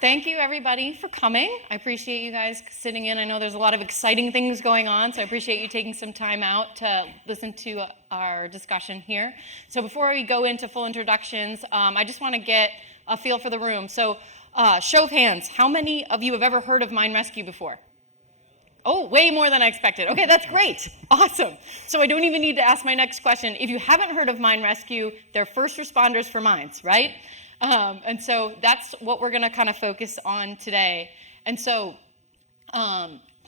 thank you everybody for coming. I appreciate you guys sitting in. I know there's a lot of exciting things going on, so I appreciate you taking some time out to listen to our discussion here. So before we go into full introductions, I just want to get a feel for the room. So show of hands, how many of you have ever heard of mine rescue before? Oh, way more than I expected. Okay, that's great. Awesome. So I don't even need to ask my next question. If you haven't heard of mine rescue, they're first responders for mines, right? And so that's what we're going to kind of focus on today. And so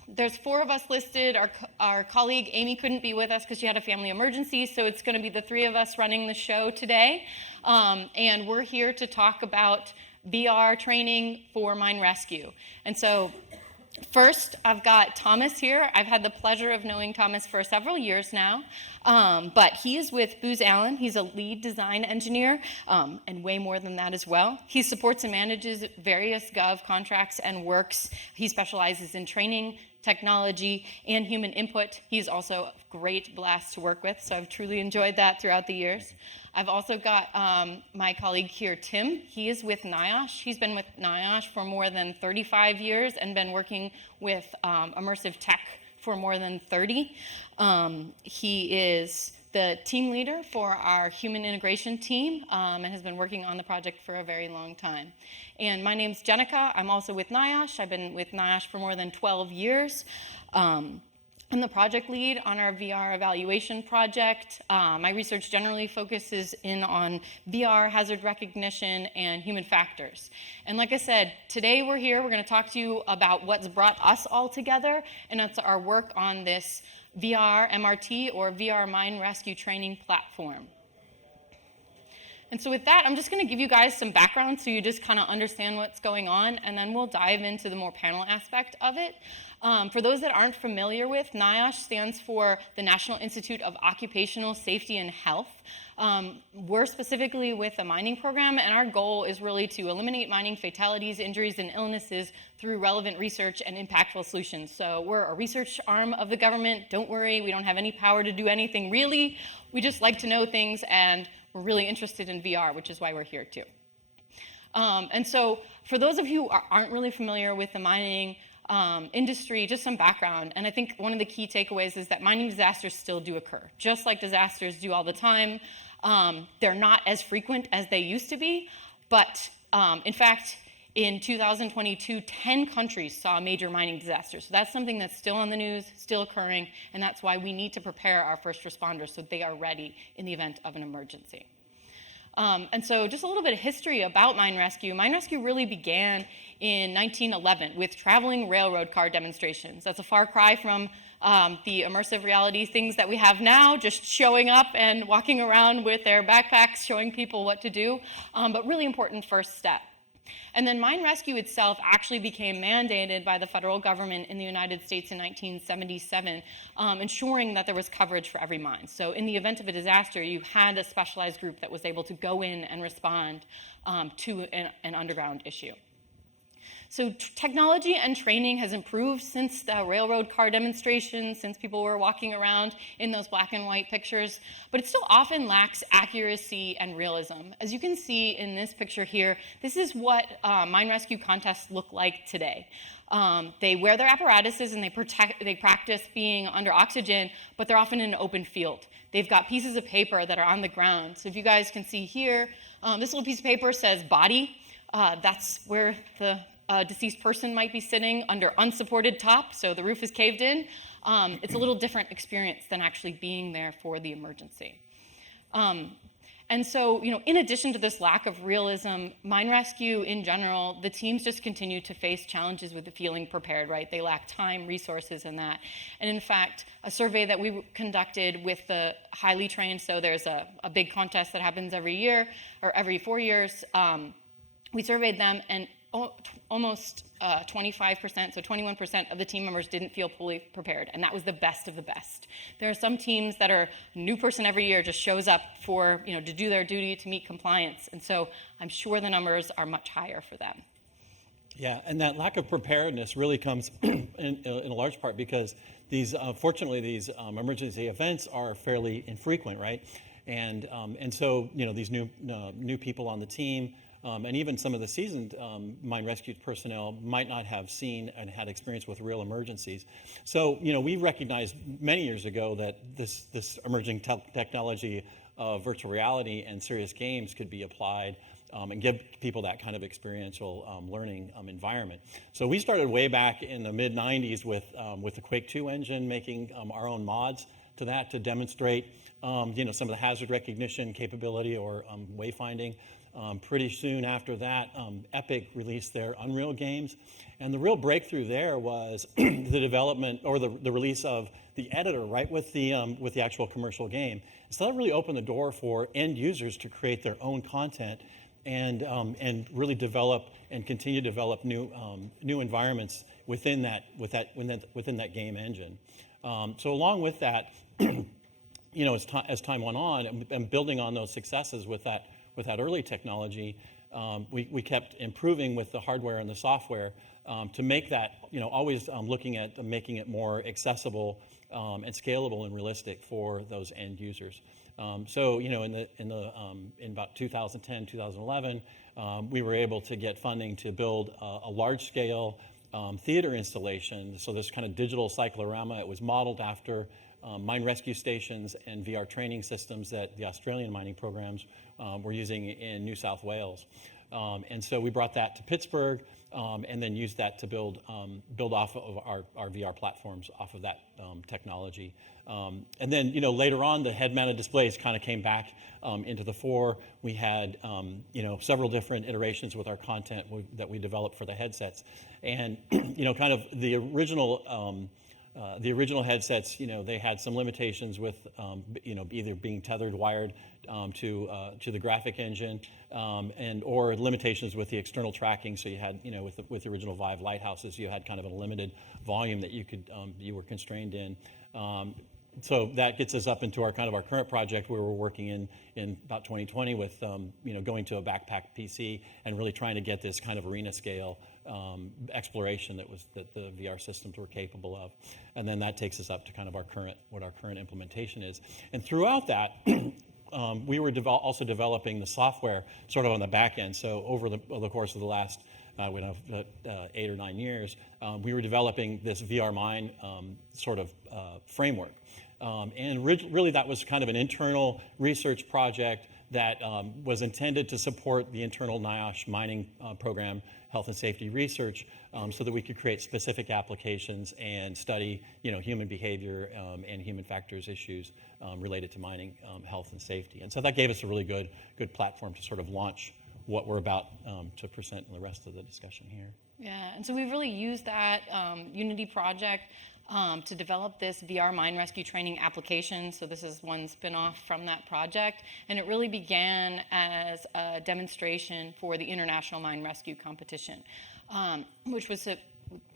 there's 4 of us listed. Our colleague Amy couldn't be with us because she had a family emergency, so it's going to be the 3 of us running the show today. And we're here to talk about VR training for mine rescue. And so first, I've got Thomas here. I've had the pleasure of knowing Thomas for several years now, but he is with Booz Allen. He's a lead design engineer, and way more than that as well. He supports and manages various gov contracts and works. He specializes in training, technology, and human input. He's also a great blast to work with, so I've truly enjoyed that throughout the years. I've also got my colleague here, Tim. He is with NIOSH. He's been with NIOSH for more than 35 years and been working with immersive tech for more than 30. He is the team leader for our human integration team and has been working on the project for a very long time. And my name's Jennica. I'm also with NIOSH. I've been with NIOSH for more than 12 years. I'm the project lead on our VR evaluation project. My research generally focuses in on VR, hazard recognition, and human factors. And like I said, today we're here, we're going to talk to you about what's brought us all together, and it's our work on this VR MRT or VR mine rescue training platform. And so with that, I'm just going to give you guys some background so you just kind of understand what's going on, and then we'll dive into the more panel aspect of it. For those that aren't familiar with, NIOSH stands for the National Institute of Occupational Safety and Health. We're specifically with a mining program, and our goal is really to eliminate mining fatalities, injuries, and illnesses through relevant research and impactful solutions. So we're a research arm of the government. Don't worry, we don't have any power to do anything really. We just like to know things, and we're really interested in VR, which is why we're here too. And so for those of you who aren't really familiar with the mining industry, just some background, and I think one of the key takeaways is that mining disasters still do occur, just like disasters do all the time. They're not as frequent as they used to be, but in fact, in 2022, 10 countries saw a major mining disaster. So that's something that's still on the news, still occurring, and that's why we need to prepare our first responders so they are ready in the event of an emergency. And so just a little bit of history about mine rescue. Mine rescue really began in 1911 with traveling railroad car demonstrations. That's a far cry from the immersive reality things that we have now, just showing up and walking around with their backpacks, showing people what to do, but really important first step. And then mine rescue itself actually became mandated by the federal government in the United States in 1977, ensuring that there was coverage for every mine. So in the event of a disaster, you had a specialized group that was able to go in and respond to an underground issue. So technology and training has improved since the railroad car demonstrations, since people were walking around in those black and white pictures, but it still often lacks accuracy and realism. As you can see in this picture here, this is what mine rescue contests look like today. They wear their apparatuses and they practice being under oxygen, but they're often in an open field. They've got pieces of paper that are on the ground. So if you guys can see here, this little piece of paper says body. That's where the deceased person might be sitting under unsupported top, so the roof is caved in. It's a little different experience than actually being there for the emergency. And so, in addition to this lack of realism, mine rescue in general, the teams just continue to face challenges with the feeling prepared, right? They lack time, resources, and that. And in fact, a survey that we conducted with the highly trained, so there's a big contest that happens every year, or every 4 years, we surveyed them, and almost 25%, so 21% of the team members didn't feel fully prepared, and that was the best of the best. There are some teams that are new person every year just shows up for, to do their duty, to meet compliance, and so I'm sure the numbers are much higher for them. Yeah, and that lack of preparedness really comes in a large part because these, fortunately, these emergency events are fairly infrequent, right? And so, these new people on the team, and even some of the seasoned mine rescue personnel might not have seen and had experience with real emergencies. So, we recognized many years ago that this emerging technology of virtual reality and serious games could be applied and give people that kind of experiential learning environment. So we started way back in the mid-90s with the Quake 2 engine, making our own mods to that to demonstrate some of the hazard recognition capability or wayfinding. Pretty soon after that, Epic released their Unreal games. And the real breakthrough there was the development or the release of the editor right with the actual commercial game. So that really opened the door for end users to create their own content and really develop and continue to develop new environments within that game engine. So along with that, as time went on and building on those successes with that early technology, we kept improving with the hardware and the software to make that, always looking at making it more accessible and scalable and realistic for those end users. So, in about 2010, 2011, we were able to get funding to build a large-scale theater installation. So this kind of digital cyclorama, it was modeled after mine rescue stations and VR training systems that the Australian mining programs were using in New South Wales. And so we brought that to Pittsburgh and then used that to build off of our VR platforms off of that technology. And then, later on, the head-mounted displays kind of came back into the fore. We had, several different iterations with our content that we developed for the headsets. And, kind of the original headsets, they had some limitations with, either being tethered, wired to the graphic engine, or limitations with the external tracking. So you had, with the original Vive lighthouses, you had kind of a limited volume that you were constrained in. So that gets us up into our current project where we're working in about 2020 with, going to a backpack PC and really trying to get this kind of arena scale exploration that the VR systems were capable of. And then that takes us up to kind of what our current implementation is. And throughout that, we were also developing the software sort of on the back end. So over the course of the last 8 or 9 years, we were developing this VR Mine sort of framework. And really that was kind of an internal research project that was intended to support the internal NIOSH mining program, health and safety research, so that we could create specific applications and study, human behavior and human factors issues related to mining health and safety. And so that gave us a really good platform to sort of launch what we're about to present in the rest of the discussion here. Yeah, and so we've really used that Unity project to develop this VR mine rescue training application. So this is one spin-off from that project. And it really began as a demonstration for the International Mine Rescue Competition, which was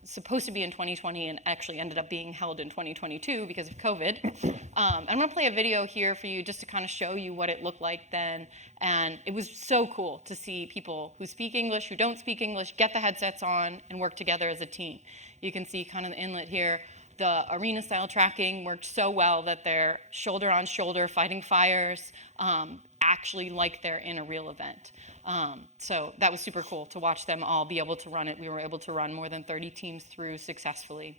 supposed to be in 2020 and actually ended up being held in 2022 because of COVID. I'm going to play a video here for you just to kind of show you what it looked like then. And it was so cool to see people who speak English, who don't speak English, get the headsets on and work together as a team. You can see kind of the inlet here. The arena-style tracking worked so well that they're shoulder on shoulder fighting fires, actually like they're in a real event. So that was super cool to watch them all be able to run it. We were able to run more than 30 teams through successfully.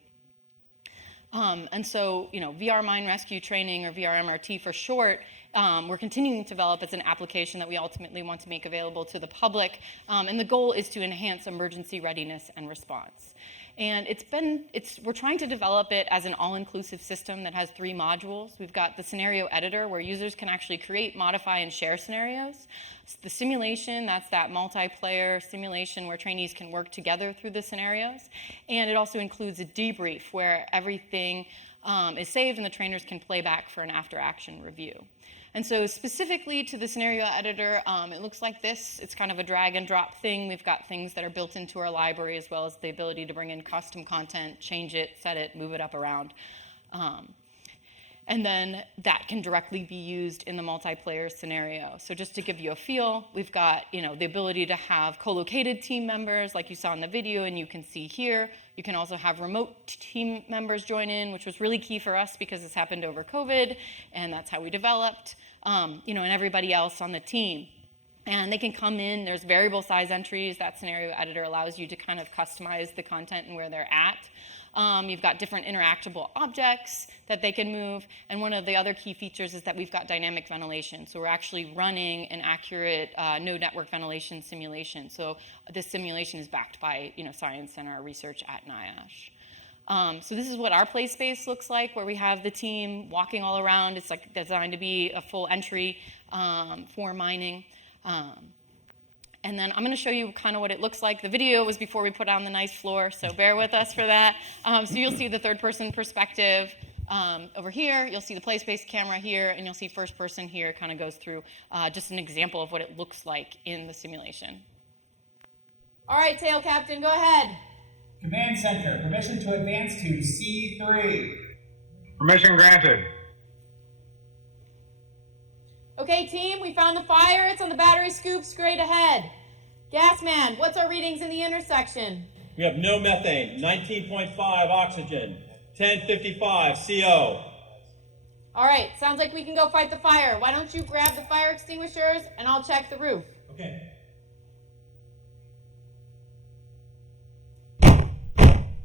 And so, VR Mine Rescue Training, or VRMRT for short, we're continuing to develop as an application that we ultimately want to make available to the public. And the goal is to enhance emergency readiness and response. And we're trying to develop it as an all-inclusive system that has 3 modules. We've got the scenario editor, where users can actually create, modify, and share scenarios. The simulation, that's that multiplayer simulation where trainees can work together through the scenarios. And it also includes a debrief where everything is saved and the trainers can play back for an after-action review. And so specifically to the scenario editor, it looks like this. It's kind of a drag and drop thing. We've got things that are built into our library, as well as the ability to bring in custom content, change it, set it, move it up around. And then that can directly be used in the multiplayer scenario. So just to give you a feel, we've got the ability to have co-located team members like you saw in the video and you can see here. You can also have remote team members join in, which was really key for us because this happened over COVID, and that's how we developed, and everybody else on the team. And they can come in, there's variable size entries. That scenario editor allows you to kind of customize the content and where they're at. You've got different interactable objects that they can move. And one of the other key features is that we've got dynamic ventilation. So we're actually running an accurate node network ventilation simulation. So this simulation is backed by science and our research at NIOSH. So this is what our play space looks like, where we have the team walking all around. It's like designed to be a full entry for mining. And then I'm going to show you kind of what it looks like. The video was before we put on the nice floor, so bear with us for that. So you'll see the third-person perspective over here. You'll see the play space camera here, and you'll see first person here. Kind of goes through just an example of what it looks like in the simulation. All right, Tail Captain, go ahead. Command Center, permission to advance to C3. Permission granted. Okay, team, we found the fire. It's on the battery scoop straight ahead. Gasman, what's our readings in the intersection? We have no methane, 19.5 oxygen, 1055 CO. All right, sounds like we can go fight the fire. Why don't you grab the fire extinguishers and I'll check the roof. Okay.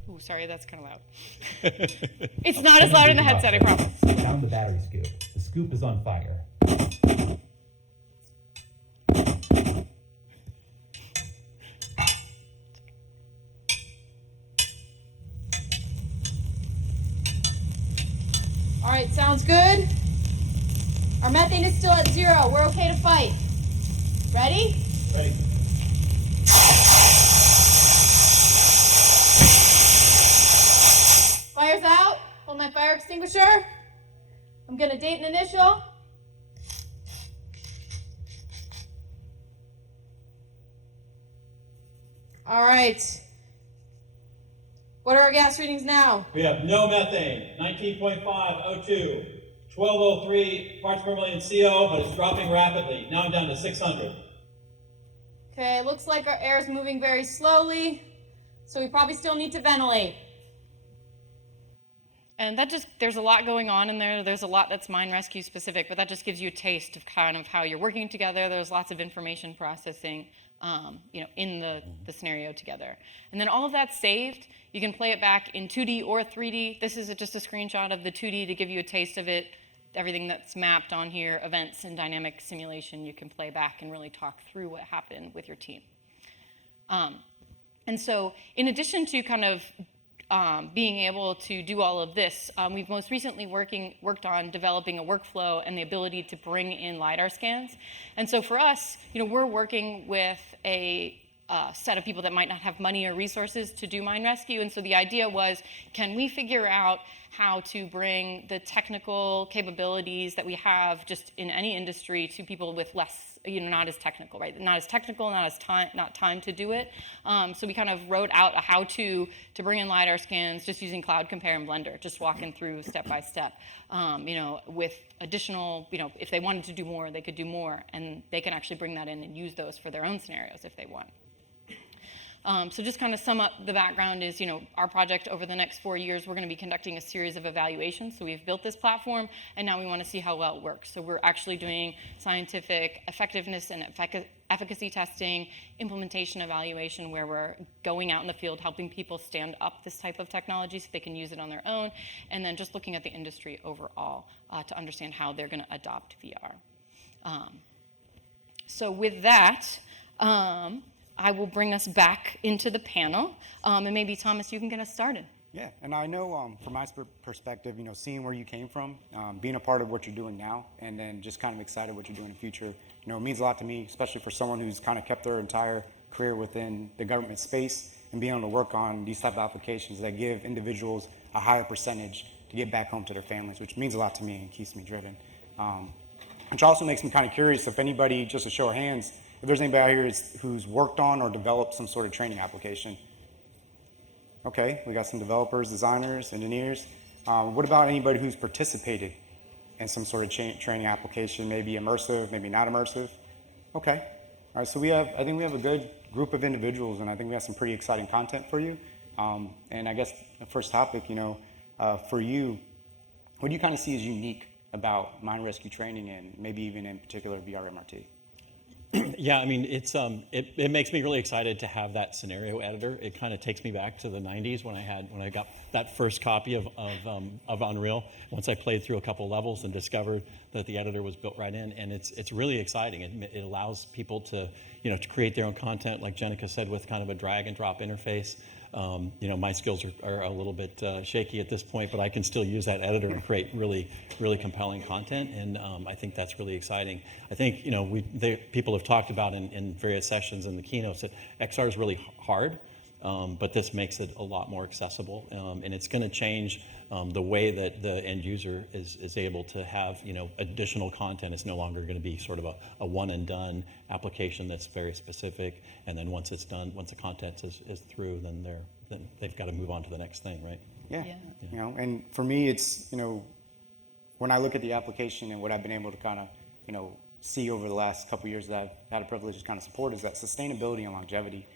Ooh, sorry, that's kind of loud. It's not as loud in the headset, I promise. Found the battery scoop. The scoop is on fire. All right, sounds good. Our methane is still at 0. We're okay to fight. Ready? Ready. Fire's out. Hold my fire extinguisher. I'm going to date an initial. All right. What are our gas readings now? We have no methane, 19.5 O2, 1203 parts per million CO, but it's dropping rapidly. Now I'm down to 600. Okay, it looks like our air is moving very slowly, so we probably still need to ventilate. And there's a lot going on in there. There's a lot that's mine rescue specific, but that just gives you a taste of kind of how you're working together. There's lots of information processing, in the scenario together. And then all of that's saved. You can play it back in 2D or 3D. This is just a screenshot of the 2D to give you a taste of it. Everything that's mapped on here, events and dynamic simulation, you can play back and really talk through what happened with your team. And so in addition to kind of being able to do all of this, we've most recently worked on developing a workflow and the ability to bring in LiDAR scans. And so for us, we're working with a set of people that might not have money or resources to do mine rescue. And so the idea was, can we figure out how to bring the technical capabilities that we have just in any industry to people with less, not as technical, right? Not as technical, not time to do it. So we kind of wrote out a how-to bring in LiDAR scans just using Cloud Compare and Blender, just walking through step by step. With additional, if they wanted to do more, they could do more, and they can actually bring that in and use those for their own scenarios if they want. So just kind of sum up the background is, our project over the next 4 years, we're going to be conducting a series of evaluations. So we've built this platform, and now we want to see how well it works. So we're actually doing scientific effectiveness and efficacy testing, implementation evaluation, where we're going out in the field, helping people stand up this type of technology so they can use it on their own, and then just looking at the industry overall to understand how they're going to adopt VR. So with that, I will bring us back into the panel, and maybe Thomas, you can get us started. Yeah, and I know from my perspective, seeing where you came from, being a part of what you're doing now, and then just kind of excited what you're doing in the future, it means a lot to me, especially for someone who's kind of kept their entire career within the government space and being able to work on these type of applications that give individuals a higher percentage to get back home to their families, which means a lot to me and keeps me driven. Which also makes me kind of curious if anybody, just a show of hands, if there's anybody out here who's worked on or developed some sort of training application. Okay, we got some developers, designers, engineers. What about anybody who's participated in some sort of training application, maybe immersive, maybe not immersive? Okay, all right, so I think we have a good group of individuals, and I think we have some pretty exciting content for you. And I guess the first topic, for you, what do you kind of see as unique about mine rescue training and maybe even in particular VRMRT? Yeah, I mean, it makes me really excited to have that scenario editor. It kind of takes me back to the 90s when I got that first copy of Unreal. Once I played through a couple levels and discovered that the editor was built right in, and it's really exciting. It allows people to to create their own content, like Jennica said, with kind of a drag and drop interface. My skills are a little bit shaky at this point, but I can still use that editor and create really, really compelling content, and I think that's really exciting. I think people have talked about in various sessions in the keynotes that XR is really hard, but this makes it a lot more accessible, and it's going to change the way that the end user is able to have additional content. It's no longer going to be sort of a one and done application that's very specific, and then once it's done, once the content is through, then they've got to move on to the next thing, right? Yeah. And for me, it's when I look at the application and what I've been able to kind of see over the last couple of years that I've had a privilege to kind of support is that sustainability and longevity.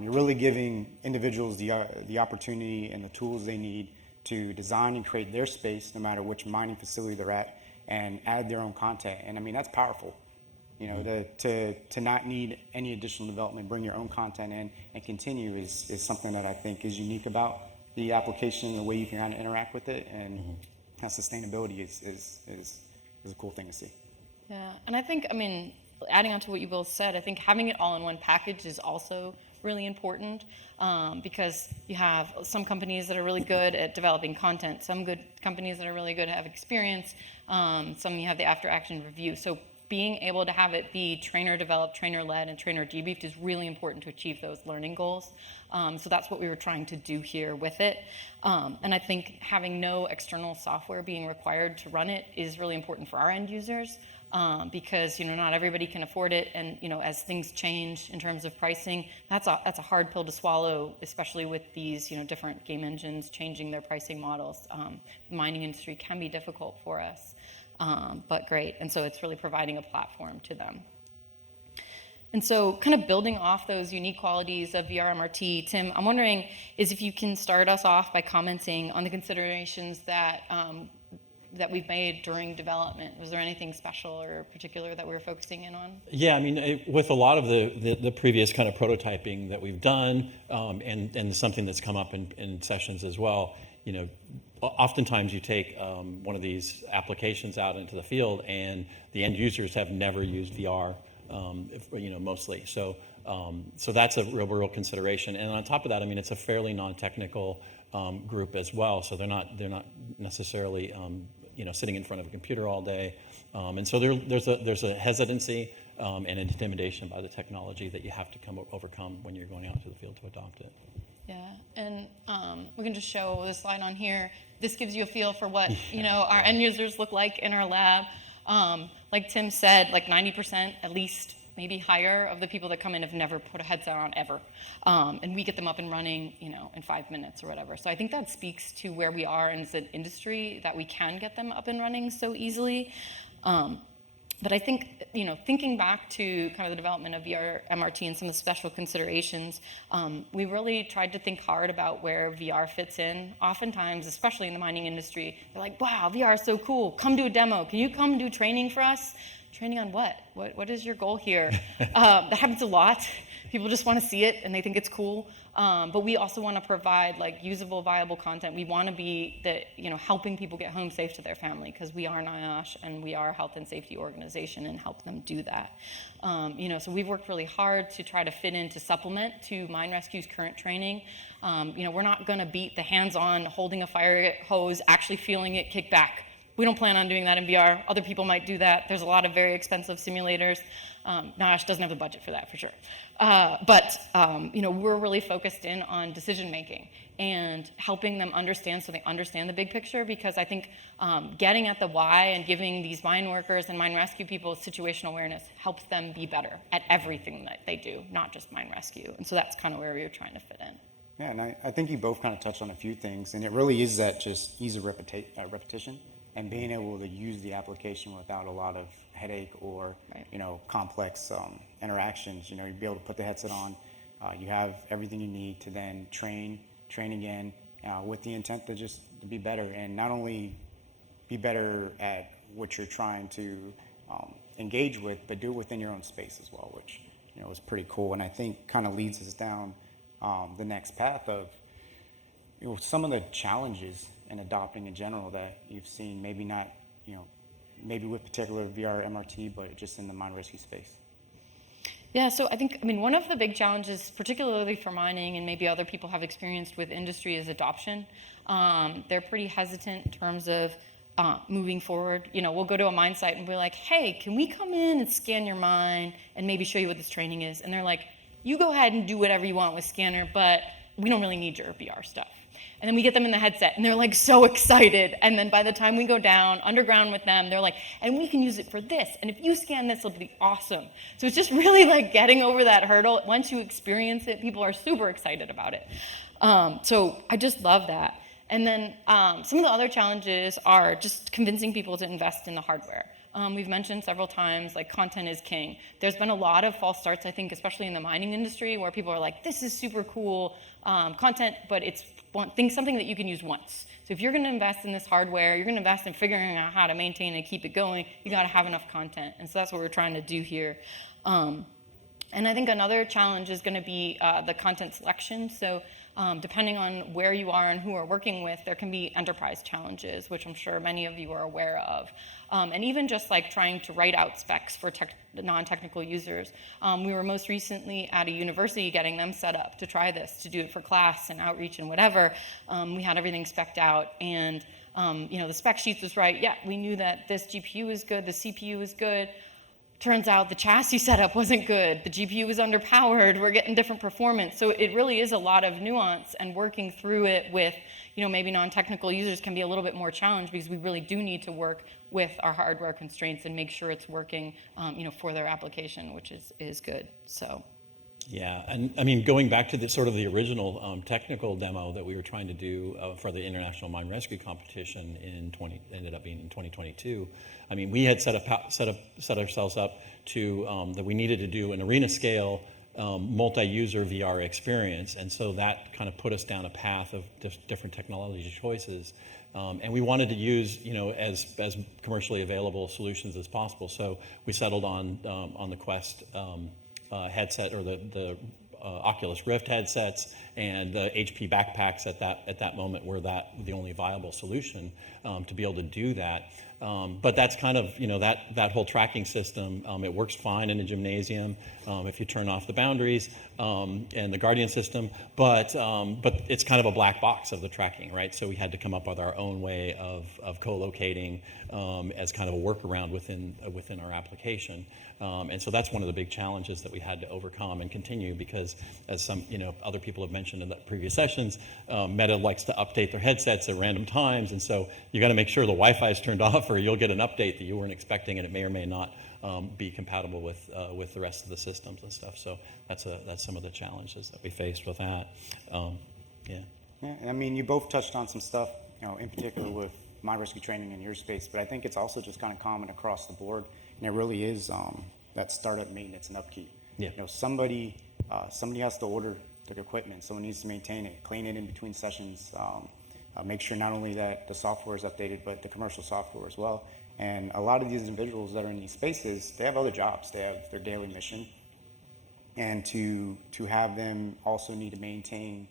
You're really giving individuals the opportunity and the tools they need to design and create their space, no matter which mining facility they're at, and add their own content. And I mean, that's powerful. To not need any additional development, bring your own content in and continue is something that I think is unique about the application and the way you can kind of interact with it. And that sustainability is a cool thing to see. Yeah, and I think, adding on to what you both said, I think having it all in one package is also really important, because you have some companies that are really good at developing content, some good companies that are really good at have experience, some you have the after action review. So being able to have it be trainer developed, trainer led, and trainer debriefed is really important to achieve those learning goals. So that's what we were trying to do here with it. And I think having no external software being required to run it is really important for our end users. Because not everybody can afford it, and as things change in terms of pricing, that's a hard pill to swallow, especially with these different game engines changing their pricing models. The mining industry can be difficult for us, but great, and so it's really providing a platform to them. And so kind of building off those unique qualities of VRMRT, Tim, I'm wondering if you can start us off by commenting on the considerations that we've made during development. Was there anything special or particular that we were focusing in on? Yeah, with a lot of the previous kind of prototyping that we've done, and something that's come up in sessions as well, oftentimes you take one of these applications out into the field, and the end users have never used VR, mostly. So that's a real consideration. And on top of that, it's a fairly non-technical group as well. So they're not necessarily sitting in front of a computer all day, and so there's a hesitancy and an intimidation by the technology that you have to overcome when you're going out to the field to adopt it. Yeah, and we can just show this slide on here. This gives you a feel for what our end users look like in our lab. Like Tim said, like 90% at least, maybe higher, of the people that come in have never put a headset on ever, and we get them up and running in 5 minutes or whatever. So I think that speaks to where we are as an industry, that we can get them up and running so easily. But I think, thinking back to kind of the development of VR MRT and some of the special considerations, we really tried to think hard about where VR fits in. Oftentimes, especially in the mining industry, they're like, wow, VR is so cool. Come do a demo. Can you come do training for us? Training on what? What is your goal here? That happens a lot. People just want to see it and they think it's cool. But we also want to provide usable, viable content. We want to be helping people get home safe to their family, because we are NIOSH and we are a health and safety organization, and help them do that. So we've worked really hard to try to fit in to supplement to Mine Rescue's current training. We're not going to beat the hands-on holding a fire hose, actually feeling it kick back. We don't plan on doing that in VR. Other people might do that. There's a lot of very expensive simulators. NIOSH doesn't have the budget for that, for sure. But we're really focused in on decision making and helping them understand, so they understand the big picture, because I think getting at the why and giving these mine workers and mine rescue people situational awareness helps them be better at everything that they do, not just mine rescue. And so that's kind of where we were trying to fit in. Yeah, and I think you both kind of touched on a few things, and it really is that just ease of repetition and being able to use the application without a lot of headache or complex interactions. You'd be able to put the headset on. You have everything you need to then train training in with the intent to just to be better, and not only be better at what you're trying to engage with, but do it within your own space as well, which was pretty cool. And I think kind of leads us down the next path of some of the challenges in adopting in general that you've seen, maybe not, maybe with particular VR MRT, but just in the mine rescue space. Yeah, so I mean, one of the big challenges, particularly for mining and maybe other people have experienced with industry, is adoption. They're pretty hesitant in terms of moving forward. We'll go to a mine site and be like, hey, can we come in and scan your mine and maybe show you what this training is? And they're like, you go ahead and do whatever you want with scanner, but we don't really need your VR stuff. And then we get them in the headset and they're like so excited. And then by the time we go down underground with them, they're like, and we can use it for this. And if you scan this, it'll be awesome. So it's just really like getting over that hurdle. Once you experience it, people are super excited about it. So I just love that. And then some of the other challenges are just convincing people to invest in the hardware. We've mentioned several times, like, content is king. There's been a lot of false starts, I think, especially in the mining industry, where people are like, this is super cool content, but it's something that you can use once. So if you're going to invest in this hardware, you're going to invest in figuring out how to maintain and keep it going, you got to have enough content. And so that's what we're trying to do here. And I think another challenge is going to be the content selection. So depending on where you are and who are working with, there can be enterprise challenges, which I'm sure many of you are aware of. And even just like trying to write out specs for non-technical users. We were most recently at a university getting them set up to try this, to do it for class and outreach and whatever. We had everything spec'd out, and the spec sheets was right. Yeah, we knew that this GPU is good, the CPU is good. Turns out the chassis setup wasn't good. The GPU was underpowered. We're getting different performance. So it really is a lot of nuance, and working through it with, maybe non-technical users can be a little bit more challenged, because we really do need to work with our hardware constraints and make sure it's working, for their application, which is good. So. Yeah, and I mean, going back to the sort of the original technical demo that we were trying to do for the International Mine Rescue Competition ended up being in 2022. I mean, we had set ourselves up to that we needed to do an arena scale multi-user VR experience, and so that kind of put us down a path of different technology choices. And we wanted to use, as commercially available solutions as possible. So we settled on the Quest headset, or the Oculus Rift headsets, and the HP backpacks at that moment were the only viable solution to be able to do that. But that's kind of, that whole tracking system, it works fine in a gymnasium if you turn off the boundaries and the Guardian system, but it's kind of a black box of the tracking, right? So we had to come up with our own way of co-locating as kind of a workaround within our application. And so that's one of the big challenges that we had to overcome and continue, because as some, other people have mentioned in the previous sessions, Meta likes to update their headsets at random times, and so you got to make sure the Wi-Fi is turned off, or you'll get an update that you weren't expecting, and it may or may not be compatible with the rest of the systems and stuff. So that's some of the challenges that we faced with that. Yeah, I mean, you both touched on some stuff, in particular with mine rescue training in your space, but I think it's also just kind of common across the board, and it really is that startup maintenance and upkeep. Yeah. Somebody has to order the equipment, someone needs to maintain it, clean it in between sessions, make sure not only that the software is updated, but the commercial software as well. And a lot of these individuals that are in these spaces, they have other jobs, they have their daily mission, and to have them also need to maintain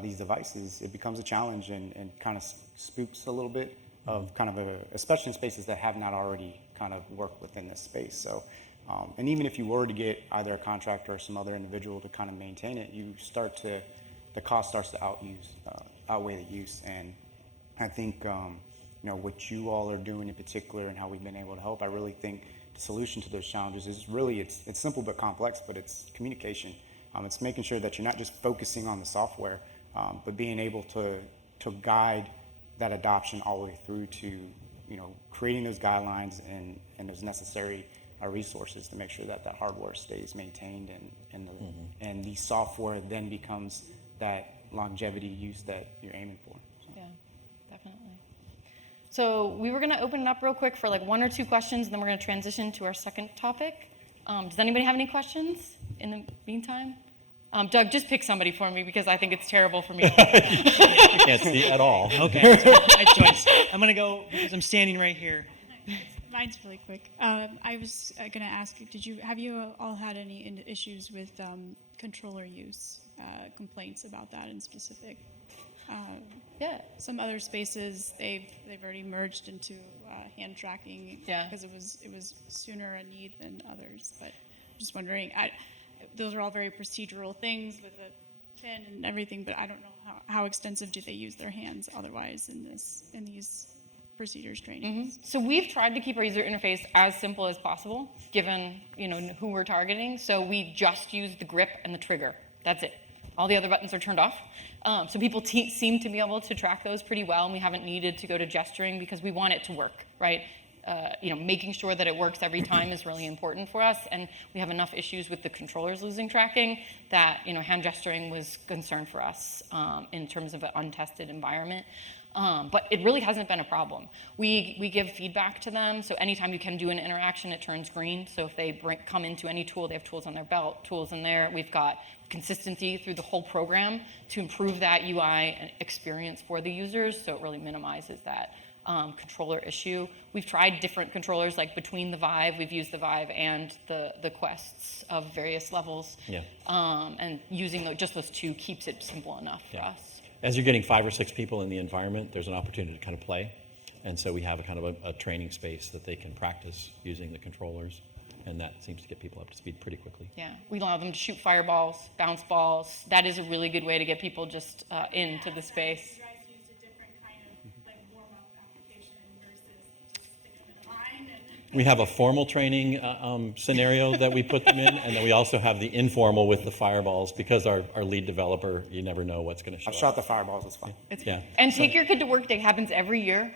these devices, it becomes a challenge, and kind of spooks a little bit of kind of especially in spaces that have not already kind of worked within this space. So, and even if you were to get either a contractor or some other individual to kind of maintain it, the cost starts to outweigh the use. And I think, what you all are doing in particular and how we've been able to help, I really think the solution to those challenges is really, it's simple but complex, but it's communication. It's making sure that you're not just focusing on the software, but being able to guide that adoption all the way through to, creating those guidelines and those necessary resources to make sure that hardware stays maintained, and the software then becomes that longevity use that you're aiming for. So. Yeah, definitely. So we were going to open it up real quick for like 1 or 2 questions, and then we're going to transition to our second topic. Does anybody have any questions in the meantime? Doug, just pick somebody for me because I think it's terrible for me. You can't see at all. Okay, so my choice. I'm gonna go because I'm standing right here. Mine's really quick. I was going to ask, have you all had any issues with controller use, complaints about that in specific? Yeah. Some other spaces they've already merged into hand tracking because it was sooner a need than others. But I'm just wondering, those are all very procedural things with a pin and everything, but I don't know how extensive do they use their hands otherwise in these procedures trainings. So we've tried to keep our user interface as simple as possible, given who we're targeting. So we just use the grip and the trigger. That's it. All the other buttons are turned off. So people seem to be able to track those pretty well, and we haven't needed to go to gesturing because we want it to work, right? Making sure that it works every time is really important for us, and we have enough issues with the controllers losing tracking that hand gesturing was a concern for us in terms of an untested environment. But it really hasn't been a problem. We give feedback to them, so anytime you can do an interaction, it turns green. So if they come into any tool, they have tools on their belt, tools in there. We've got consistency through the whole program to improve that UI experience for the users, so it really minimizes that controller issue. We've tried different controllers, like between the Vive, we've used the Vive and the Quests of various levels. Yeah. And using just those two keeps it simple enough for us. As you're getting 5 or 6 people in the environment, there's an opportunity to kind of play. And so we have a kind of a training space that they can practice using the controllers. And that seems to get people up to speed pretty quickly. Yeah, we allow them to shoot fireballs, bounce balls. That is a really good way to get people just into the space. You guys use a different kind of warm-up application versus just stick them in a line and... We have a formal training scenario that we put them in, and then we also have the informal with the fireballs because our lead developer, you never know what's going to show I've up. shot the fireballs, it's fine. And Take Your Kid to Work Day happens every year.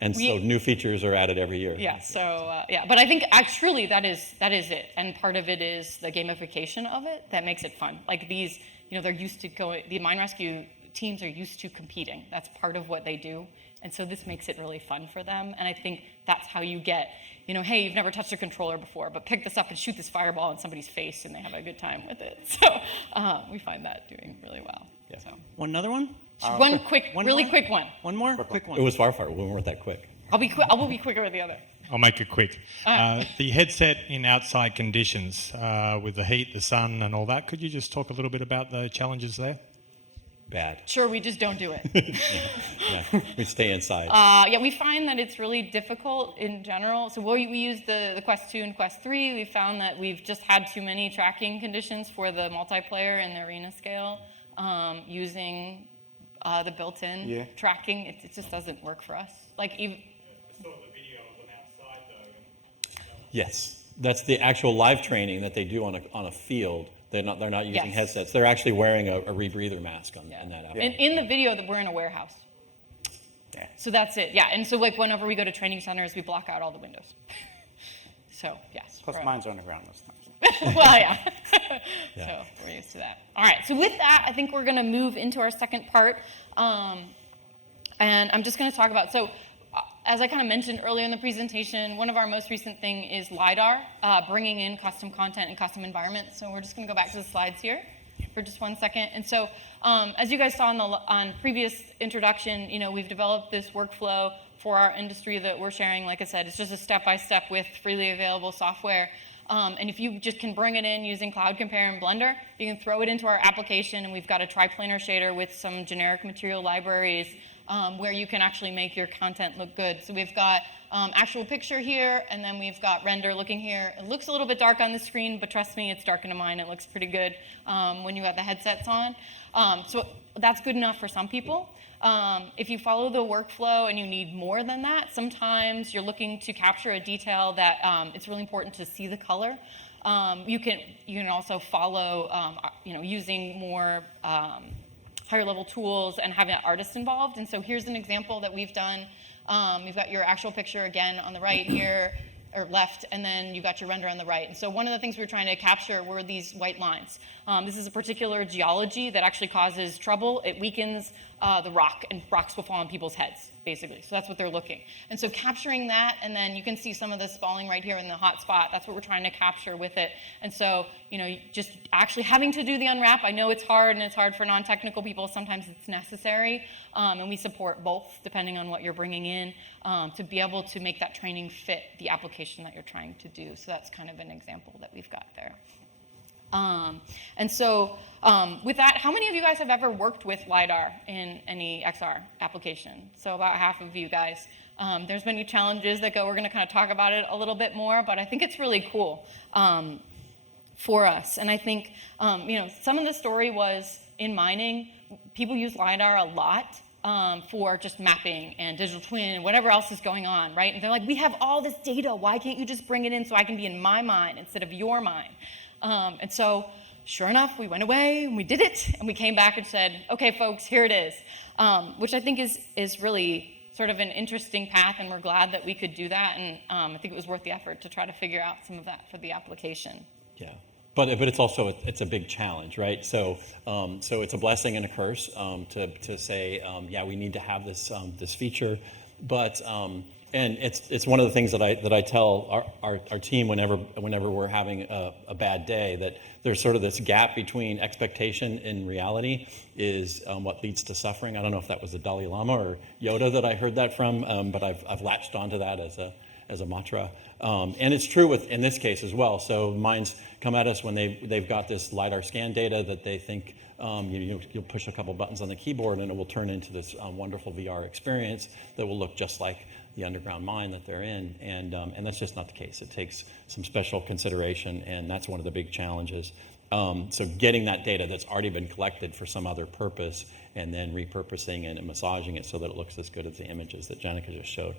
And so new features are added every year. Yeah, so, but I think truly that is it. And part of it is the gamification of it that makes it fun. Like these, they're used to the mine rescue teams are used to competing. That's part of what they do. And so this makes it really fun for them. And I think that's how you get, hey, you've never touched a controller before, but pick this up and shoot this fireball in somebody's face and they have a good time with it. So we find that doing really well. Yeah. So. Another one? One quick one. One more? Quick one. It was far. We weren't that quick. I'll be quick. I will be quicker with the other. I'll make it quick. The headset in outside conditions with the heat, the sun, and all that. Could you just talk a little bit about the challenges there? Bad. Sure, we just don't do it. Yeah, we stay inside. We find that it's really difficult in general. So we use the Quest 2 and Quest 3. We found that we've just had too many tracking conditions for the multiplayer and the arena scale. Using the built-in tracking, it just doesn't work for us. Like even. I saw the video of them outside though. Yes, that's the actual live training that they do on a field. They're not using headsets. They're actually wearing a rebreather mask on that app. And in the video, that we're in a warehouse. Yeah. So that's it. Yeah. And so whenever we go to training centers, we block out all the windows. So yes. Plus mine's underground this time. Well, yeah. So we're used to that. All right. So with that, I think we're going to move into our second part. And I'm just going to talk about, as I kind of mentioned earlier in the presentation, one of our most recent thing is LiDAR, bringing in custom content and custom environments. So we're just going to go back to the slides here for just 1 second. And so as you guys saw on previous introduction, we've developed this workflow for our industry that we're sharing. Like I said, it's just a step-by-step with freely available software. And if you just can bring it in using Cloud Compare and Blender, you can throw it into our application, and we've got a triplanar shader with some generic material libraries where you can actually make your content look good. So we've got actual picture here, and then we've got render looking here. It looks a little bit dark on the screen, but trust me, it's dark into mine. It looks pretty good when you got the headsets on. So that's good enough for some people. If you follow the workflow and you need more than that, sometimes you're looking to capture a detail that it's really important to see the color. You can also follow, using more higher level tools and having an artist involved. And so here's an example that we've done. You've got your actual picture again on the right here, or left, and then you got your render on the right. And so one of the things we were trying to capture were these white lines. This is a particular geology that actually causes trouble. It weakens the rock, and rocks will fall on people's heads, basically. So that's what they're looking. And so capturing that, and then you can see some of this falling right here in the hot spot. That's what we're trying to capture with it. And so, just actually having to do the unwrap, I know it's hard, and it's hard for non-technical people. Sometimes it's necessary, and we support both, depending on what you're bringing in, to be able to make that training fit the application that you're trying to do. So that's kind of an example that we've got there. And so with that, how many of you guys have ever worked with LiDAR in any XR application? So about half of you guys. There's many challenges that we're going to kind of talk about it a little bit more, but I think it's really cool for us. And I think, some of the story was in mining, people use LiDAR a lot for just mapping and digital twin and whatever else is going on, right? And they're like, we have all this data. Why can't you just bring it in so I can be in my mind instead of your mind? And so, sure enough, we went away and we did it, and we came back and said, okay, folks, here it is, which I think is really sort of an interesting path, and we're glad that we could do that, and I think it was worth the effort to try to figure out some of that for the application. Yeah, but it's also it's a big challenge, right? So so it's a blessing and a curse to say, yeah, we need to have this feature, but and it's one of the things that I tell our team whenever we're having a bad day, that there's sort of this gap between expectation and reality is what leads to suffering. I don't know if that was the Dalai Lama or Yoda that I heard that from, but I've latched onto that as a mantra, and it's true in this case as well. So mines come at us when they've got this LiDAR scan data that they think you'll push a couple buttons on the keyboard and it will turn into this wonderful VR experience that will look just like the underground mine that they're in, and that's just not the case. It takes some special consideration, and that's one of the big challenges. So getting that data that's already been collected for some other purpose, and then repurposing it and massaging it so that it looks as good as the images that Jennica just showed,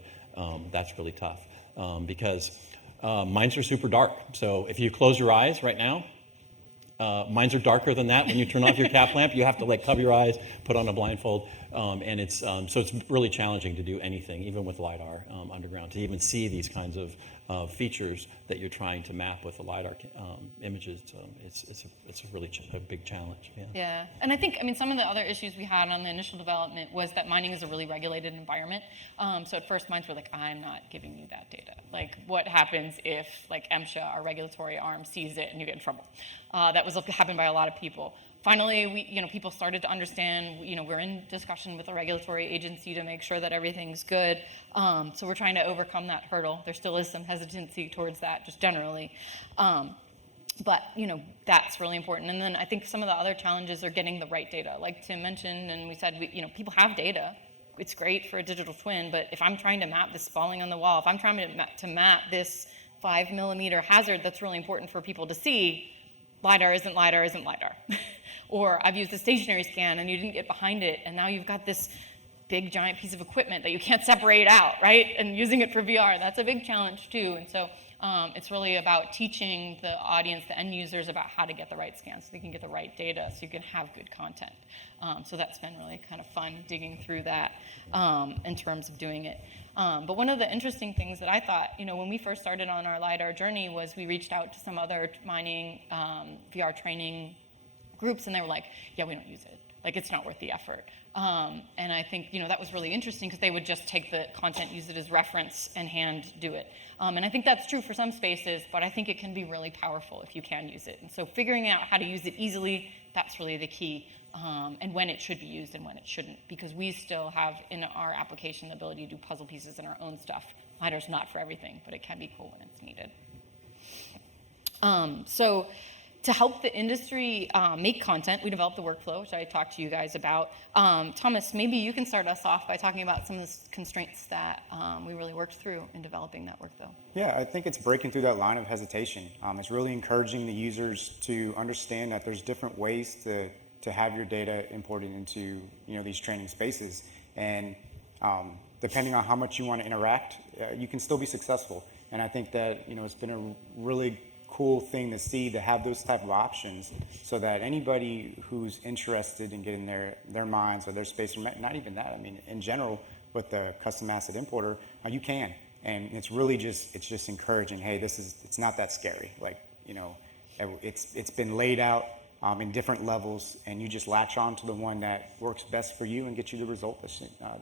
that's really tough, because mines are super dark. So if you close your eyes right now, mines are darker than that. When you turn off your cap lamp, you have to cover your eyes, put on a blindfold, and it's so it's really challenging to do anything, even with LiDAR underground, to even see these kinds of features that you're trying to map with the LiDAR images. It's a really a big challenge. Yeah, and I think, some of the other issues we had on the initial development was that mining is a really regulated environment. So at first, mines were like, I'm not giving you that data. Like, what happens if, MSHA, our regulatory arm, sees it and you get in trouble? That was happened by a lot of people. Finally, people started to understand, we're in discussion with the regulatory agency to make sure that everything's good. So we're trying to overcome that hurdle. There still is some hesitancy towards that, just generally. But, that's really important. And then I think some of the other challenges are getting the right data. Like Tim mentioned, and we said, people have data. It's great for a digital twin, but if I'm trying to map this falling on the wall, if I'm trying to map this 5 millimeter hazard that's really important for people to see, LiDAR isn't LiDAR. Or I've used a stationary scan and you didn't get behind it, and now you've got this big giant piece of equipment that you can't separate out, right? And using it for VR, that's a big challenge too. And so it's really about teaching the audience, the end users, about how to get the right scans so they can get the right data so you can have good content. So that's been really kind of fun digging through that in terms of doing it. But one of the interesting things that I thought, when we first started on our LiDAR journey, was we reached out to some other mining VR training groups, and they were like, yeah, we don't use it. It's not worth the effort. And I think, that was really interesting because they would just take the content, use it as reference, and hand do it. And I think that's true for some spaces, but I think it can be really powerful if you can use it. And so figuring out how to use it easily, that's really the key. And when it should be used and when it shouldn't, because we still have in our application the ability to do puzzle pieces in our own stuff. LiDAR's not for everything, but it can be cool when it's needed. So to help the industry make content, we developed the workflow, which I talked to you guys about. Thomas, maybe you can start us off by talking about some of the constraints that we really worked through in developing that workflow. Yeah, I think it's breaking through that line of hesitation. It's really encouraging the users to understand that there's different ways to have your data imported into these training spaces, and depending on how much you want to interact, you can still be successful. And I think that it's been a really cool thing to see, to have those type of options, so that anybody who's interested in getting their minds or their space, or not even that, in general with the custom asset importer, you can. And it's really just encouraging, hey, it's not that scary. It's been laid out in different levels, and you just latch on to the one that works best for you and gets you the result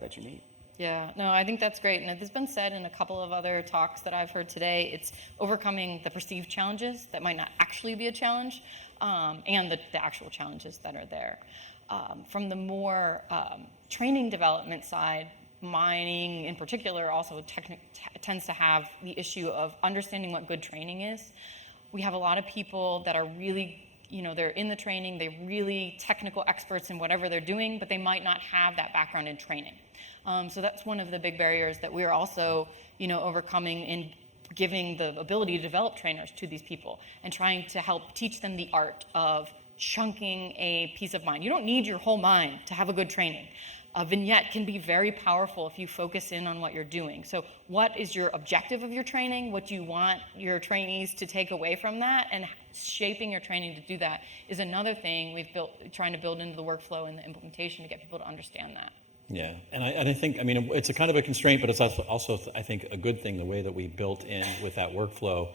that you need. Yeah, no, I think that's great. And it has been said in a couple of other talks that I've heard today, it's overcoming the perceived challenges that might not actually be a challenge, and the actual challenges that are there. From the more training development side, mining in particular also tends to have the issue of understanding what good training is. We have a lot of people that are really, they're in the training, they're really technical experts in whatever they're doing, but they might not have that background in training. So that's one of the big barriers that we're also, overcoming in giving the ability to develop trainers to these people and trying to help teach them the art of chunking a piece of mind. You don't need your whole mind to have a good training. A vignette can be very powerful if you focus in on what you're doing. So what is your objective of your training? What do you want your trainees to take away from that? And shaping your training to do that is another thing we've trying to build into the workflow and the implementation to get people to understand that. Yeah, and I think, it's a kind of a constraint, but it's also I think, a good thing, the way that we built in with that workflow,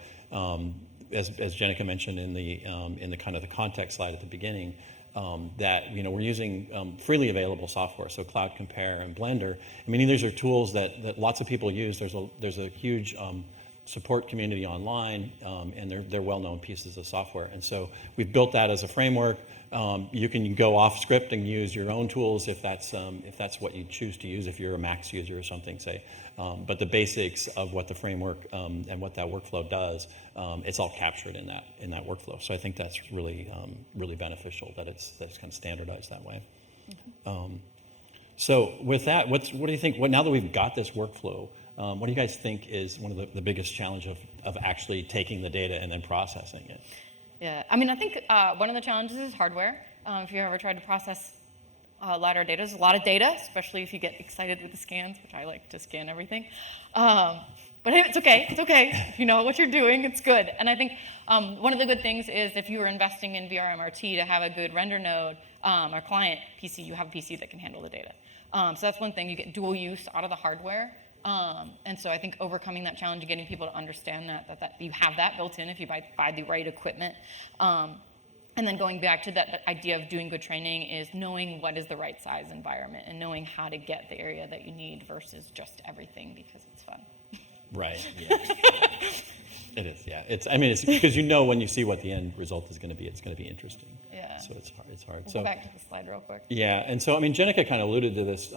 as Jennica mentioned in the kind of the context slide at the beginning, that we're using freely available software, so Cloud Compare and Blender. These are tools that lots of people use. There's a huge support community online, and they're well-known pieces of software. And so we've built that as a framework. You can go off script and use your own tools if that's what you choose to use, if you're a Max user or something, say. But the basics of what the framework and what that workflow does, it's all captured in that workflow. So I think that's really really beneficial that it's kind of standardized that way. Mm-hmm. So with that, what do you think? Now that we've got this workflow, what do you guys think is one of the biggest challenge of actually taking the data and then processing it? Yeah, I think one of the challenges is hardware. If you ever tried to process LiDAR data, there's a lot of data, especially if you get excited with the scans, which I like to scan everything. But hey, it's okay. If you know what you're doing, it's good. And I think one of the good things is if you were investing in VR MRT to have a good render node or client PC, you have a PC that can handle the data. So that's one thing, you get dual use out of the hardware. And so I think overcoming that challenge and getting people to understand that you have that built in if you buy the right equipment. And then going back to that idea of doing good training is knowing what is the right size environment and knowing how to get the area that you need versus just everything because it's fun. Right. Yeah. It is. Yeah. It's because when you see what the end result is going to be, it's going to be interesting. Yeah. So it's hard. We'll go back to the slide real quick. Yeah, and so Jennica kind of alluded to this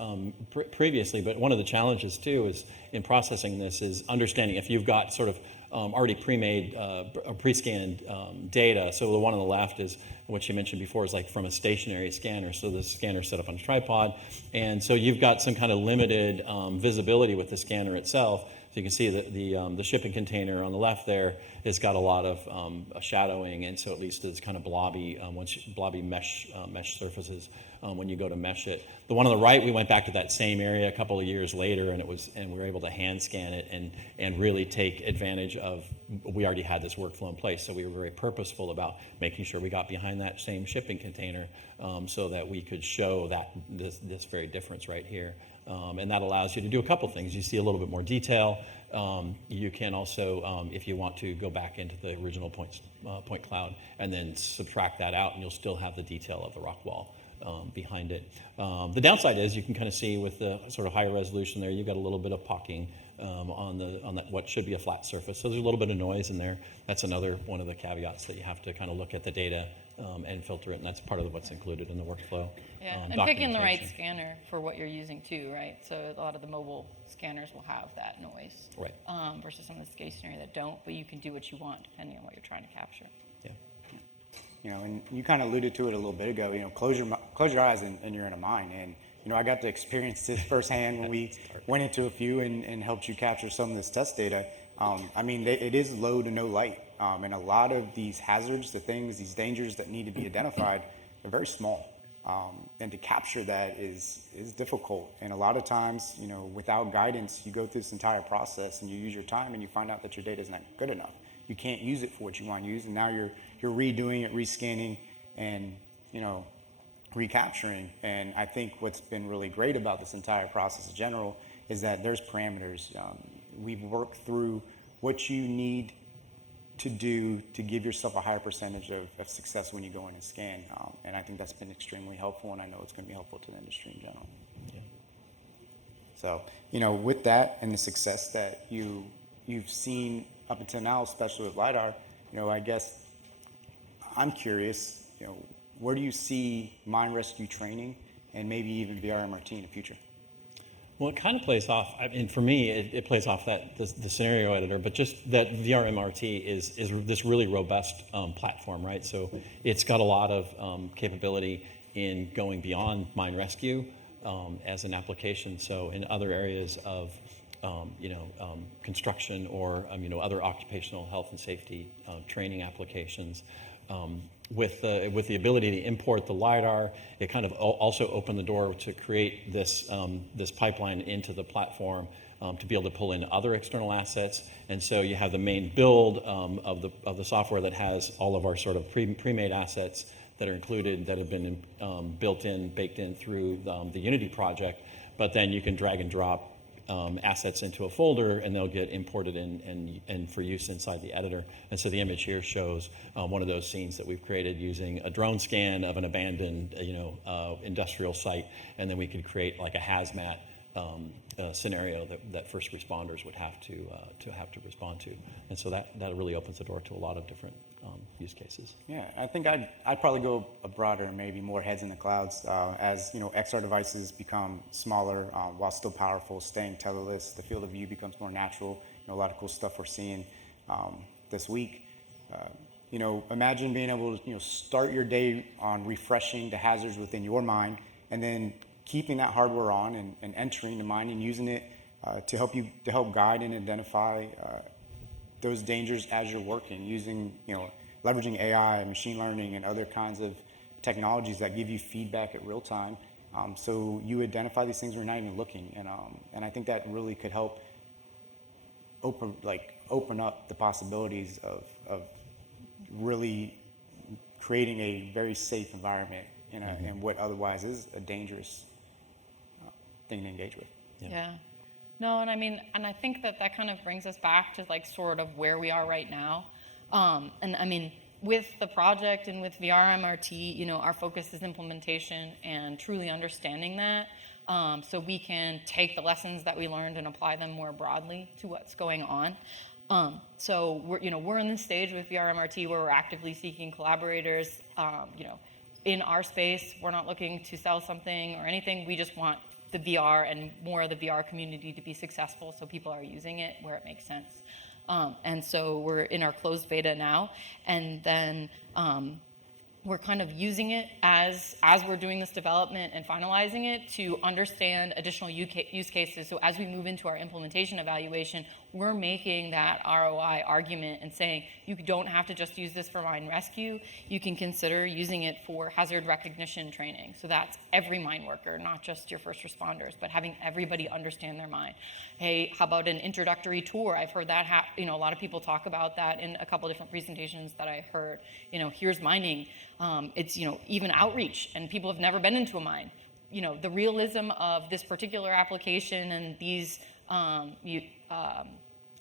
previously, but one of the challenges too is in processing this is understanding if you've got sort of already pre-made or pre-scanned data. So the one on the left is what you mentioned before is like from a stationary scanner. So the scanner's set up on a tripod, and so you've got some kind of limited visibility with the scanner itself. So you can see that the shipping container on the left there has got a lot of shadowing, and so at least it's kind of blobby mesh surfaces when you go to mesh it. The one on the right, we went back to that same area a couple of years later, and we were able to hand scan it and really take advantage of. We already had this workflow in place, so we were very purposeful about making sure we got behind that same shipping container so that we could show that this very difference right here. And that allows you to do a couple things. You see a little bit more detail. You can also, if you want to, go back into the original point cloud and then subtract that out, and you'll still have the detail of the rock wall behind it. The downside is you can kind of see with the sort of higher resolution there, you've got a little bit of pocking on that what should be a flat surface. So there's a little bit of noise in there. That's another one of the caveats that you have to kind of look at the data and filter it, and that's part of what's included in the workflow. Yeah, and picking the right scanner for what you're using too, right? So a lot of the mobile scanners will have that noise, right? Versus some of the stationary that don't, but you can do what you want depending on what you're trying to capture. Yeah. And you kind of alluded to it a little bit ago. Close your eyes and you're in a mine. And I got to experience this firsthand when we went into a few and helped you capture some of this test data. It is low to no light, and a lot of these hazards, these dangers that need to be identified, are very small. And to capture that is difficult. And a lot of times, without guidance, you go through this entire process and you use your time and you find out that your data is not good enough. You can't use it for what you want to use, and now you're redoing it, rescanning, and recapturing. And I think what's been really great about this entire process in general is that there's parameters. We've worked through what you need to do to give yourself a higher percentage of success when you go in and scan. And I think that's been extremely helpful, and I know it's going to be helpful to the industry in general. Yeah. So, with that and the success that you've seen up until now, especially with LiDAR, I guess I'm curious, where do you see mine rescue training and maybe even VR-MRT in the future? Well, it kind of plays off. I mean, for me, it plays off the scenario editor, but just that VR-MRT is this really robust platform, right? So it's got a lot of capability in going beyond mine rescue as an application. So in other areas of construction or other occupational health and safety training applications. With the ability to import the LiDAR, it kind of also opened the door to create this pipeline into the platform to be able to pull in other external assets. And so you have the main build of the software that has all of our sort of pre-made assets that are included, that have been baked in through the Unity project. But then you can drag and drop assets into a folder, and they'll get imported and for use inside the editor. And so the image here shows one of those scenes that we've created using a drone scan of an abandoned industrial site, and then we could create like a hazmat scenario that first responders would have to respond to. And so that really opens the door to a lot of different use cases. Yeah, I think I'd probably go broader, maybe more heads in the clouds as XR devices become smaller while still powerful, staying tetherless. The field of view becomes more natural. A lot of cool stuff we're seeing this week. Imagine being able to start your day on refreshing the hazards within your mind, and then keeping that hardware on and entering the mind and using it to help guide and identify those dangers as you're working, using leveraging AI, machine learning, and other kinds of technologies that give you feedback at real time. So you identify these things when you're not even looking, and I think that really could help open up the possibilities of really creating a very safe environment in what otherwise is a dangerous thing to engage with. Yeah. No, and I think that kind of brings us back to sort of where we are right now. With the project and with VR-MRT, our focus is implementation and truly understanding that, so we can take the lessons that we learned and apply them more broadly to what's going on. So we're in this stage with VR-MRT where we're actively seeking collaborators. In our space, we're not looking to sell something or anything. We just want the VR and more of the VR community to be successful, so people are using it where it makes sense. And so we're in our closed beta now, and then we're kind of using it as we're doing this development and finalizing it to understand additional use cases. So as we move into our implementation evaluation, we're making that ROI argument and saying, you don't have to just use this for mine rescue. You can consider using it for hazard recognition training. So that's every mine worker, not just your first responders, but having everybody understand their mine. Hey, how about an introductory tour? I've heard that, a lot of people talk about that in a couple different presentations that I heard. Here's mining. It's, even outreach, and people have never been into a mine. The realism of this particular application and these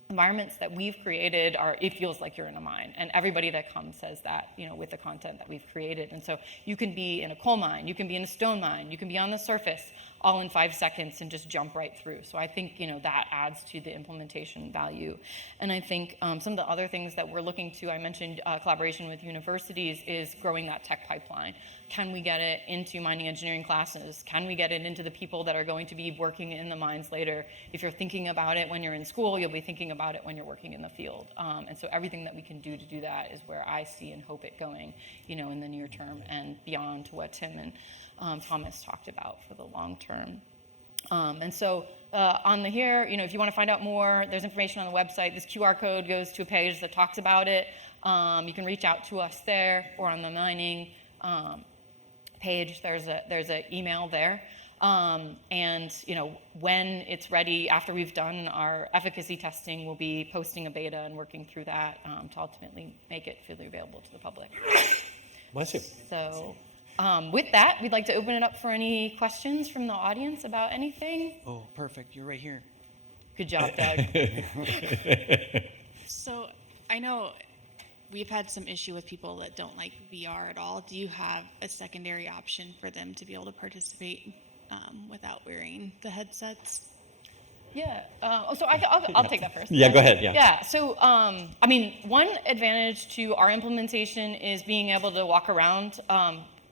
environments that we've created it feels like you're in a mine, and everybody that comes says that, with the content that we've created. And so you can be in a coal mine, you can be in a stone mine, you can be on the surface all in 5 seconds and just jump right through. So I think, that adds to the implementation value. And I think some of the other things that we're looking to, I mentioned collaboration with universities, is growing that tech pipeline. Can we get it into mining engineering classes? Can we get it into the people that are going to be working in the mines later? If you're thinking about it when you're in school, you'll be thinking about it when you're working in the field. And so everything that we can do to do that is where I see and hope it going, in the near term and beyond to what Tim and Thomas talked about for the long term. And so on here, if you want to find out more, there's information on the website. This QR code goes to a page that talks about it. You can reach out to us there, or on the mining page, there's an email there. And when it's ready, after we've done our efficacy testing, we'll be posting a beta and working through that to ultimately make it fully available to the public. Bless you. So with that, we'd like to open it up for any questions from the audience about anything. Oh, perfect. You're right here. Good job, Doug. So I know we've had some issue with people that don't like VR at all. Do you have a secondary option for them to be able to participate without wearing the headsets? Yeah. So I'll take that first. Yeah, go ahead. Yeah. Yeah. So, I mean, one advantage to our implementation is being able to walk around.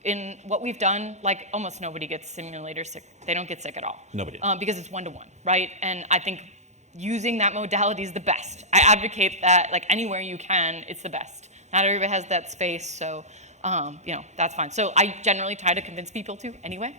In what we've done, like almost nobody gets simulator sick. They don't get sick at all. Nobody. Because it's 1-to-1, right? And I think using that modality is the best. I advocate that, like anywhere you can, it's the best. Not everybody has that space, so that's fine. So I generally try to convince people to anyway.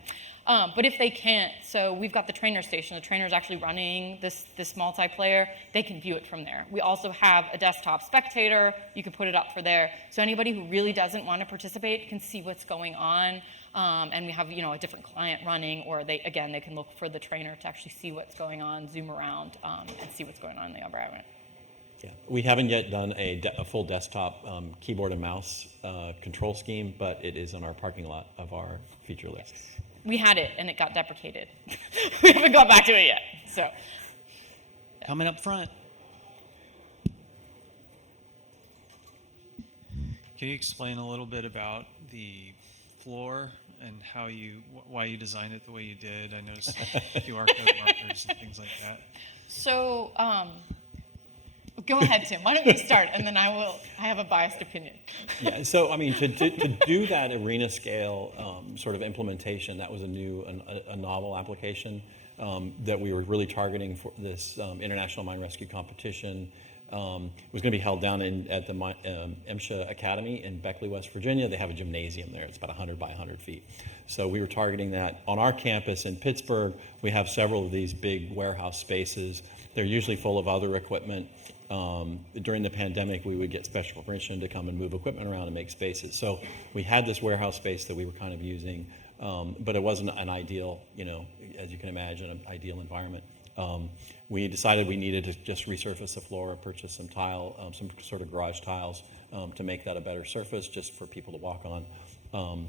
But if they can't, so we've got the trainer station. The trainer's actually running this multiplayer. They can view it from there. We also have a desktop spectator. You can put it up for there. So anybody who really doesn't want to participate can see what's going on. And we have, a different client running, or they can look for the trainer to actually see what's going on, zoom around, and see what's going on in the environment. Yeah. We haven't yet done a full desktop keyboard and mouse control scheme, but it is on our parking lot of our feature list. Yes. We had it, and it got deprecated. We haven't gone back to it yet. So, Coming up front. Can you explain a little bit about the floor and why you designed it the way you did? I noticed QR code markers and things like that. So, go ahead, Tim. Why don't you start, and then I have a biased opinion. Yeah, so I mean, to do that arena scale sort of implementation, that was a novel application that we were really targeting for this international mine rescue competition. It was going to be held down at the MSHA Academy in Beckley, West Virginia. They have a gymnasium there. It's about 100 by 100 feet. So we were targeting that. On our campus in Pittsburgh, we have several of these big warehouse spaces. They're usually full of other equipment. During the pandemic, we would get special permission to come and move equipment around and make spaces. So we had this warehouse space that we were kind of using, but it wasn't an ideal, as you can imagine, an ideal environment. We decided we needed to just resurface the floor, purchase some tile, some sort of garage tiles to make that a better surface just for people to walk on.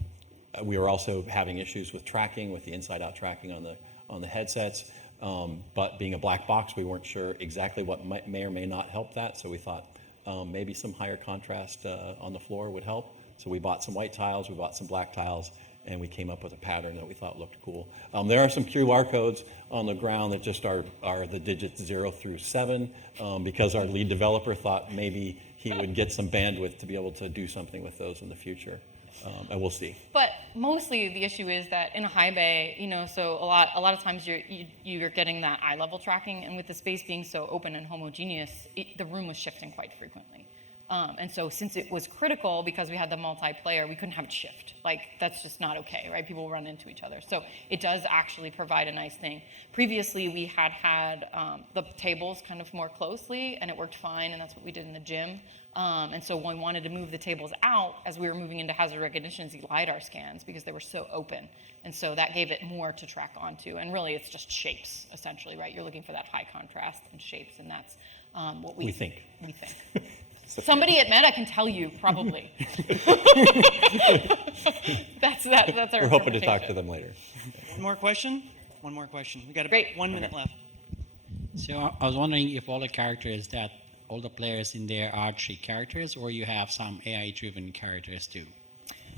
We were also having issues with tracking, with the inside-out tracking on the headsets. But being a black box, we weren't sure exactly what may or may not help that. So we thought maybe some higher contrast on the floor would help. So we bought some white tiles, we bought some black tiles, and we came up with a pattern that we thought looked cool. There are some QR codes on the ground that just are the digits 0 through 7 because our lead developer thought maybe he would get some bandwidth to be able to do something with those in the future. And we'll see. But mostly the issue is that in a high bay, so a lot of times you're getting that eye level tracking, and with the space being so open and homogeneous, the room was shifting quite frequently. And so since it was critical because we had the multiplayer, we couldn't have it shift. Like, that's just not okay, right? People run into each other. So it does actually provide a nice thing. Previously, we had the tables kind of more closely, and it worked fine, and that's what we did in the gym. And so when we wanted to move the tables out, as we were moving into hazard recognition, the LiDAR scans, because they were so open. And so that gave it more to track onto. And really, it's just shapes, essentially, right? You're looking for that high contrast and shapes, and that's what we think. We think. Somebody at Meta can tell you, probably. That's our We're hoping to talk to them later. One more question. We got about 1 minute left. So I was wondering if all the players in there are 3 characters, or you have some AI-driven characters too?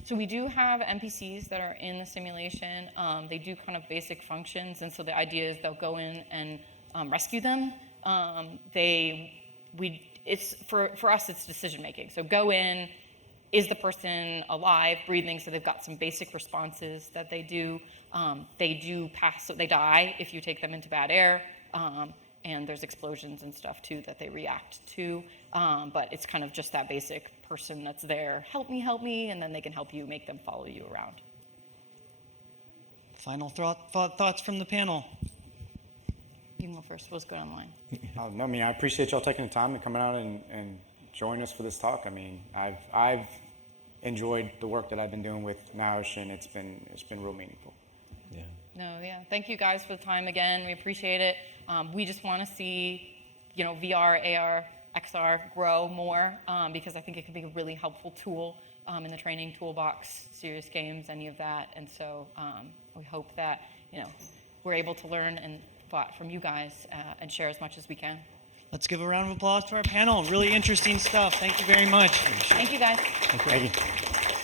So we do have NPCs that are in the simulation. They do kind of basic functions, and so the idea is they'll go in and rescue them. It's for us, it's decision making. So go in, is the person alive, breathing? So they've got some basic responses that they do. They do pass, so they die if you take them into bad air. And there's explosions and stuff too that they react to. But it's kind of just that basic person that's there, help me, and then they can help you, make them follow you around. Final thoughts from the panel. You can go first. What's going online? No, I mean, I appreciate y'all taking the time and coming out and joining us for this talk. I mean, I've enjoyed the work that I've been doing with NIOSH, and it's been real meaningful. Yeah. Thank you guys for the time again. We appreciate it. We just want to see, VR, AR, XR grow more because I think it could be a really helpful tool in the training toolbox, serious games, any of that. And so we hope that we're able to learn and from you guys and share as much as we can. let's give a round of applause to our panel. Really interesting stuff. Thank you very much. Thank you, guys. Thank you.